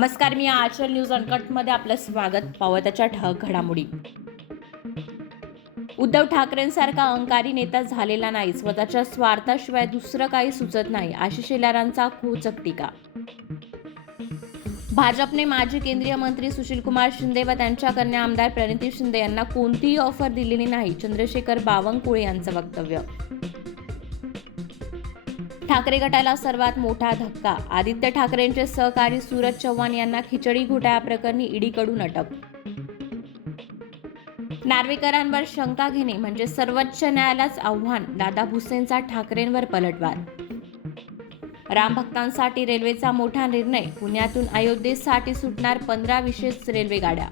नमस्कार, मी आचल न्यूज अनकटमध्ये आपलं स्वागत. पावताच्या ठळक घडामोडी. उद्धव ठाकरेंसारखा अहंकारी नेता झालेला नाही. स्वतःच्या स्वार्थाशिवाय दुसरं काही सुचत नाही. आशिष शेलारांचा खोचक टीका. भाजपने माजी केंद्रीय मंत्री सुशीलकुमार शिंदे व त्यांच्या कन्या आमदार प्रणिती शिंदे यांना कोणतीही ऑफर दिलेली नाही. चंद्रशेखर बावनकुळे यांचं वक्तव्य. ठाकरे गटाला सर्वात मोठा धक्का. आदित्य ठाकरेंचे सहकारी सूरज चव्हाण यांना खिचडी घोटाळ्याप्रकरणी ईडीकडून अटक. नार्वेकरांवर शंका घेणे म्हणजे सर्वोच्च न्यायालयाच आव्हान. दादा भुसेंचा ठाकरेंवर पलटवार. राम भक्तांसाठी रेल्वेचा मोठा निर्णय. पुण्यातून अयोध्येसाठी सुटणार 15 विशेष रेल्वे गाड्या.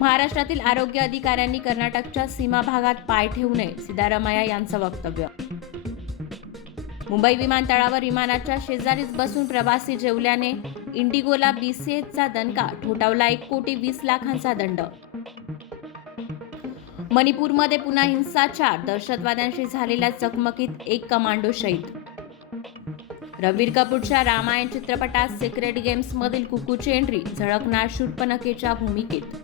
महाराष्ट्रातील आरोग्य अधिकाऱ्यांनी कर्नाटकच्या सीमा भागात पाय ठेवू नये. सिद्धारामय्या यांचं वक्तव्य. मुंबई विमानतळावर विमानाच्या शेजारीच बसून प्रवासी जेवल्याने इंडिगोला BCAचा दणका. ठोठावला 1,20,00,000 दंड. मणिपूरमध्ये पुन्हा हिंसाचार. दहशतवाद्यांशी झालेल्या चकमकीत 1 कमांडो शहीद. रणबीर कपूरच्या रामायण चित्रपटात सिक्रेट गेम्समधील कुकूची एंट्री. झळकणार शूर्पणखेच्या भूमिकेत.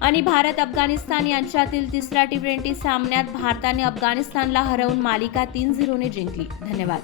आणि भारत अफगाणिस्तान यांच्यातील तिसऱ्या T20 सामन्यात भारताने अफगाणिस्तानला हरवून मालिका 3-0 ने जिंकली. धन्यवाद.